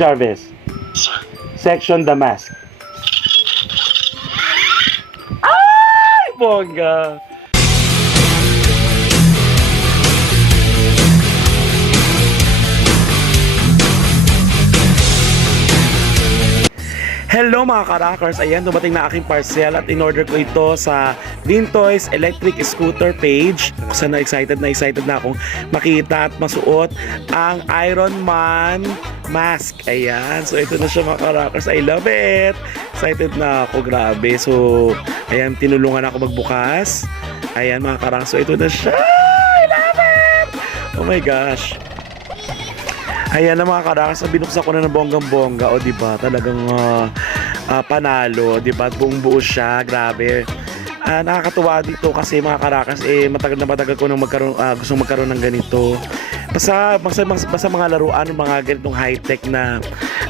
Jarvis. Section the mask. Ay! Bongga! Hello mga ka-rockers! Ayan, dumating na aking parcel at in-order ko ito sa Vintoys Electric Scooter page. Sana excited na akong makita at masuot ang Iron Man mask. Ayan, so ito na siya mga ka-rockers. I love it! Excited na ako, grabe. So, ayan, tinulungan ako magbukas. Ayan mga ka-rockers, so ito na siya! I love it! Oh my gosh! Ayan na mga karakas, binuksan ko na ng bonggang-bongga. O diba, talagang panalo. Diba, buong buo siya. Grabe. Nakakatuwa dito kasi mga karakas, matagal ko nang gustong magkaroon ng ganito. Basta mga laruan, mga ganitong high-tech na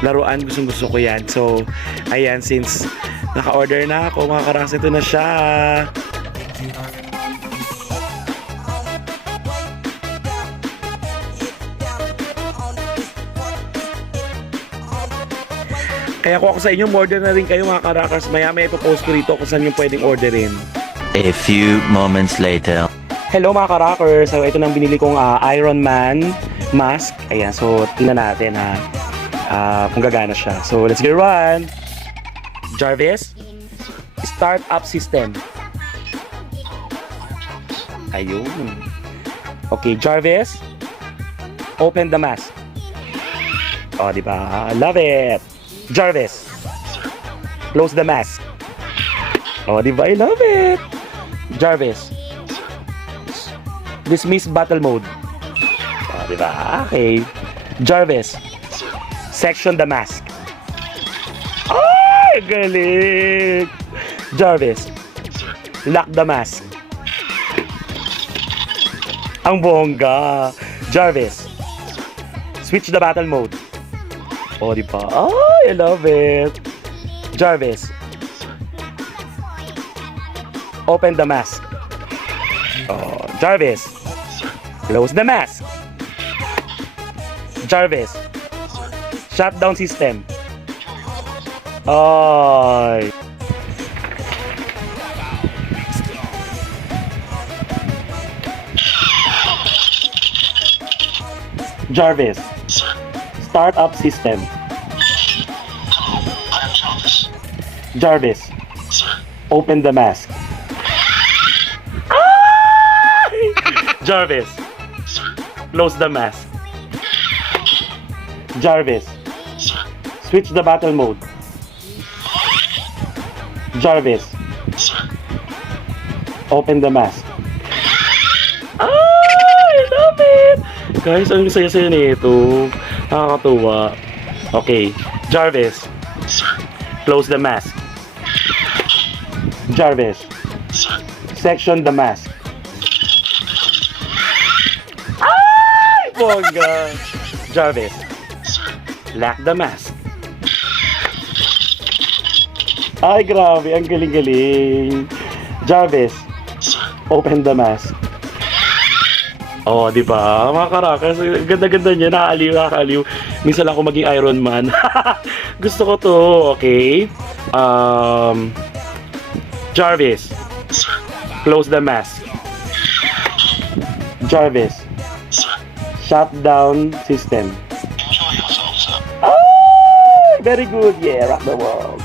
laruan, gusto ko yan. So, ayan, since naka-order na ako mga karakas, ito na siya. Kaya kung ako sa inyo, order na rin kayo mga ka-rockers. Maya-maya ipopost ko rito kung saan yung pwedeng orderin. A few moments later. Hello mga ka-rockers. So ito nang binili kong Iron Man mask. Ayan, so tingnan natin kung gagana siya. So let's get one. Jarvis, start up system. Ayun. Okay, Jarvis, open the mask. Oh, diba? Love it. Jarvis, close the mask. Oh, diba? I love it. Jarvis, dismiss battle mode. Oh, diba? Okay. Jarvis, section the mask. Ay, galing. Jarvis, lock the mask. Ang bongga. Jarvis, switch the battle mode. Oh, di ba? Ay, I love it. Jarvis, open the mask. Oh, Jarvis, close the mask. Jarvis, shut down system. Ay. Jarvis, start up system. I am Jarvis. Jarvis, Sir. open the mask. Jarvis, Sir. close the mask. Jarvis, Sir. switch the battle mode. Jarvis, Sir. open the mask. I love it! Guys, ang saya-saya nito. Nakakatuwa. Okay, Jarvis, Sir. close the mask. Jarvis, Sir. section the mask. Ay! Bongga! Jarvis, Sir. lock the mask. Ay, grabe. Ang galing-galing. Jarvis, Sir. open the mask. Oh, di ba? Mga karakas, ganda-ganda niya, nakakaliw. Minsan lang ako maging Iron Man. Gusto ko to, okay? Jarvis, Sir. close the mask. Jarvis, Sir. shut down system. Enjoy yourself, sir. Oh, very good. Yeah, rock the world.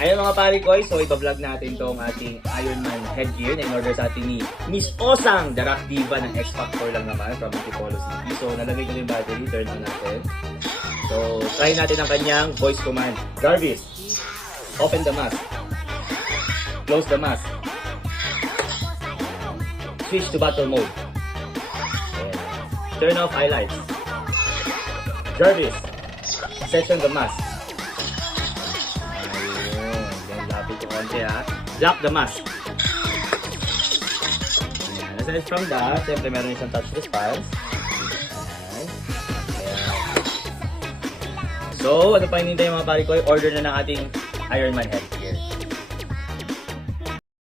Ayun mga pare-koy, so iba-vlog natin tong ating Iron Man headgear na in-order sa atin ni Miss Osang, the rock diva ng X Factor lang naman from Antipolo City. So nalagay ko na yung battery, turn on natin. So try natin ang kanyang voice command. Jarvis, open the mask. Close the mask. Switch to battle mode. Ayan. Turn off highlights. Jarvis, section the mask. Konti ha. Lock the mask. Ayan. Aside from that, siyempre meron isang touch response. Ayan. Ayan. So, ano pa hinintay mga pare ko? Order na ng ating Iron Man head.